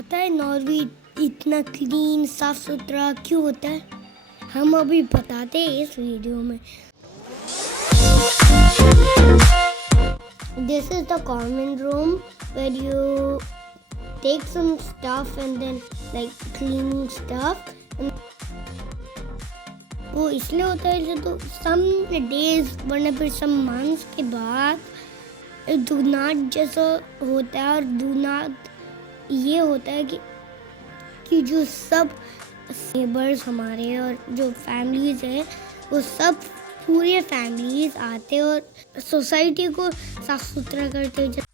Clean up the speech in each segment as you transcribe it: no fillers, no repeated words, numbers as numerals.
पता है नॉर्वे इतना क्लीन साफ सुथरा क्यों होता है? हम अभी बताते हैं इस वीडियो में। This is the common room where you take some stuff and then like cleaning stuff. वो इसलिए होता है तो some days वरना फिर some months के बाद दुगनाद जैसा होता है। और दुगनाद ये होता है कि जो सब नेबर्स हमारे और जो फैमिलीज हैं वो सब पूरे फैमिलीज आते हैं और सोसाइटी को साफ सुथरा करते हैं।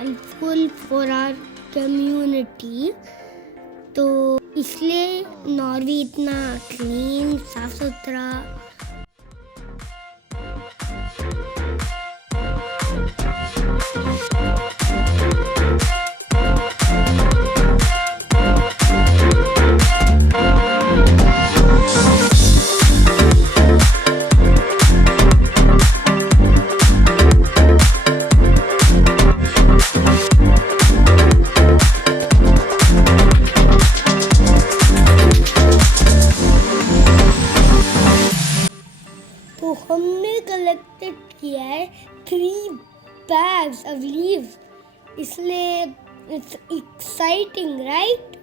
हेल्पफुल फॉर आवर कम्युनिटी, तो इसलिए नॉर्वे इतना क्लीन साफ सुथरा। तो हमने कलेक्टेड किया है 3 bags of leaves, इसलिए इट्स एक्साइटिंग राइट।